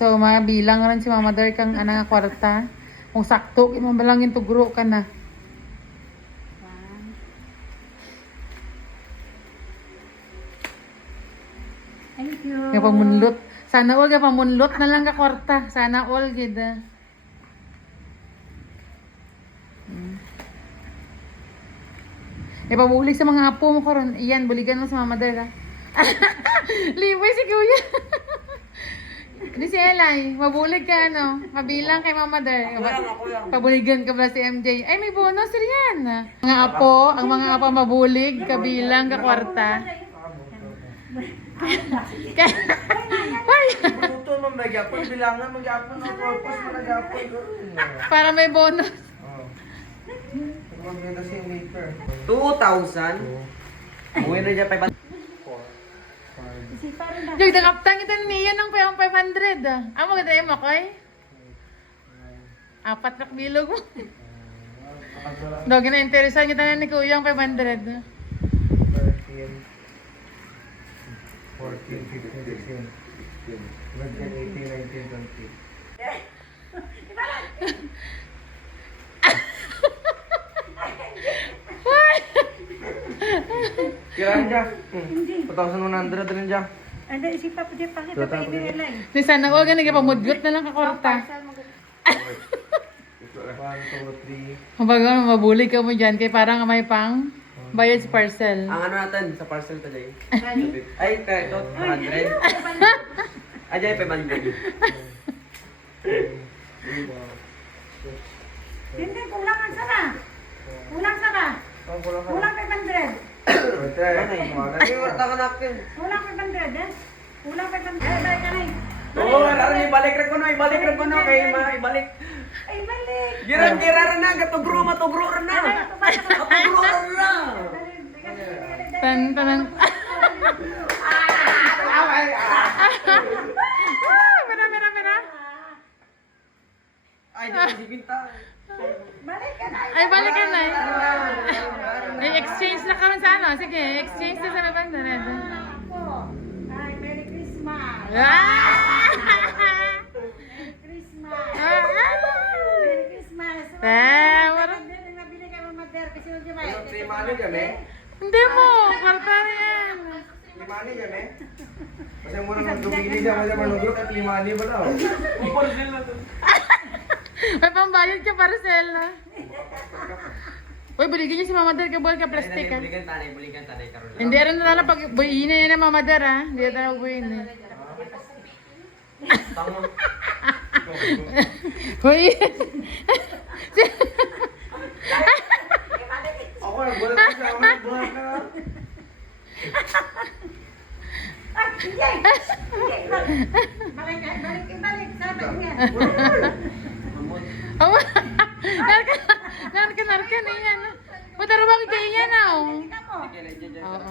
So, mabilang rin si Mama Dar kang anang kwarta. Kung sakto, imabalangin tugro ka na. Thank you. Nga pamunlot. Sana all nga pamunlot na lang ka kwarta. Sana all gid. Ipabulig sa mga apo mo karon. Iyan, buligan mo sa Mama Dar ha. Liboy si Kuya. Hindi si Elay, mabulig ka ano. Mabilang kay Mama Dar. Pabuligan ka ba si MJ? Ay, may bonus rin yan. Mga apo, ang mga apo mabulig, kabilang ka kwarta. Bruto mo magyapon bilangan magyapon ang purpose mo nagyapon. Para may bonus. Maganda si maker. 2,000. Uwi na dyan 500. Yung nakaptang ito niya ng 500 ah. Amo ganda yung makoy? 4 na bilog mo. Dogi na interesan kita na ni Kuya ang 500. 13, 14, 15, 16, 17, 18, 19, 20. Kirahan dyan. 2,100 rin dyan. Ada si Papa dia pangit apa ini lain. Di sana all ganun pamudgot na lang ka kwarta. 1, 2, 3. Kumbaga mabulig ka mo dyan kay parang may pang bayad sa parcel. Ang ano natin sa parcel today? Ay, kaya ito, 100. Ay, dyan 500. Hindi kulangan sana. Kulang sana. Kulang 500. Ay, taka natin. Kulang 500 eh. Kulang 500. Dai ka na. Oo, alam ibalik rin ko no, ibalik rin ko no, kay ibalik. Ay balik. Gira rin na, matugro rin na. Matugro rin na. Tan. Mira. Ay, di ko sibinta. Balik ka na. Ay, balik ka na. Ay, exchange na kami sa ano. Sige, exchange na sa 500. Ay, Merry Christmas. Merry Christmas. Merry Christmas. Wala. Yung nabili kay Mama Der kasi yung jumay. Limani kami. Hindi mo, kwarta yan. Limani kami. Kasi mo nang dumili siya mo sa manugro at limani pala. May pambayad ka parcel na. Uy, buligin niyo si Mama Dar ka buwan ka plastic ha. Buligan tanay karon. Hindi rin na lang pag buyin na yan na Mama Dar ha. Hindi na lang buyin eh. Tango. Uy. Ako nagbulat ko siya. Ako nagbulat na. Ay, hindi. Balik. Sabi niya. Oh, narka na yan. Puta, rubang kayo yan, oh. Ikaw mo. Oo.